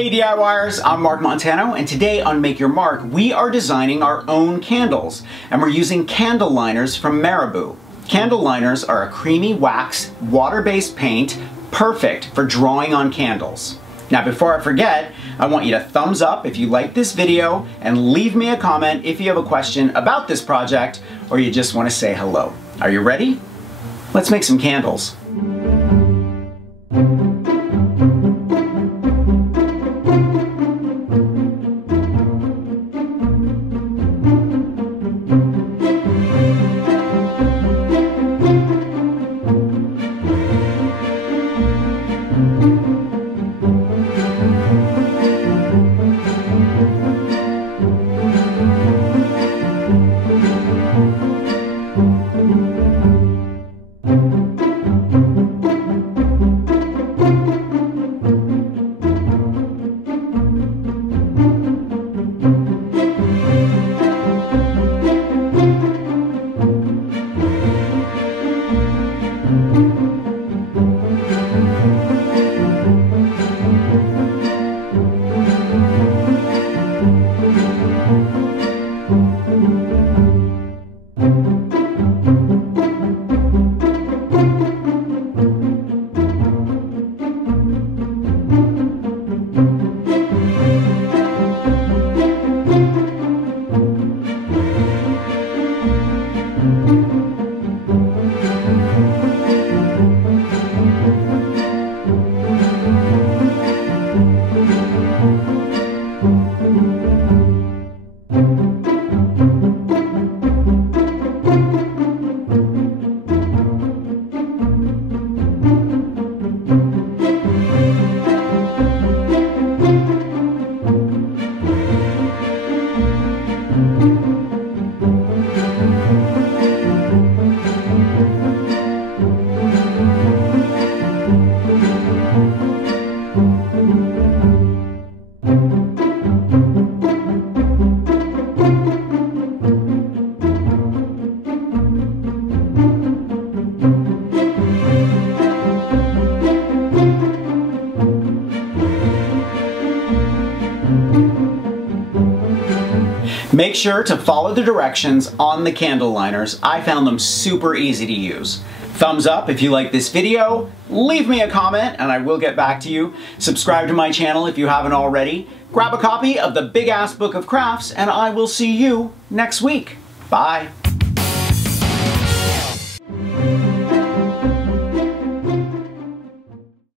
Hey DIYers, I'm Mark Montano, and today on Make Your Mark, we are designing our own candles, and we're using candle liners from Marabu. Candle liners are a creamy wax, water-based paint, perfect for drawing on candles. Now before I forget, I want you to thumbs up if you like this video, and leave me a comment if you have a question about this project, or you just want to say hello. Are you ready? Let's make some candles. Make sure to follow the directions on the candle liners. I found them super easy to use. Thumbs up if you like this video, leave me a comment and I will get back to you. Subscribe to my channel if you haven't already. Grab a copy of the Big Ass Book of Crafts and I will see you next week. Bye.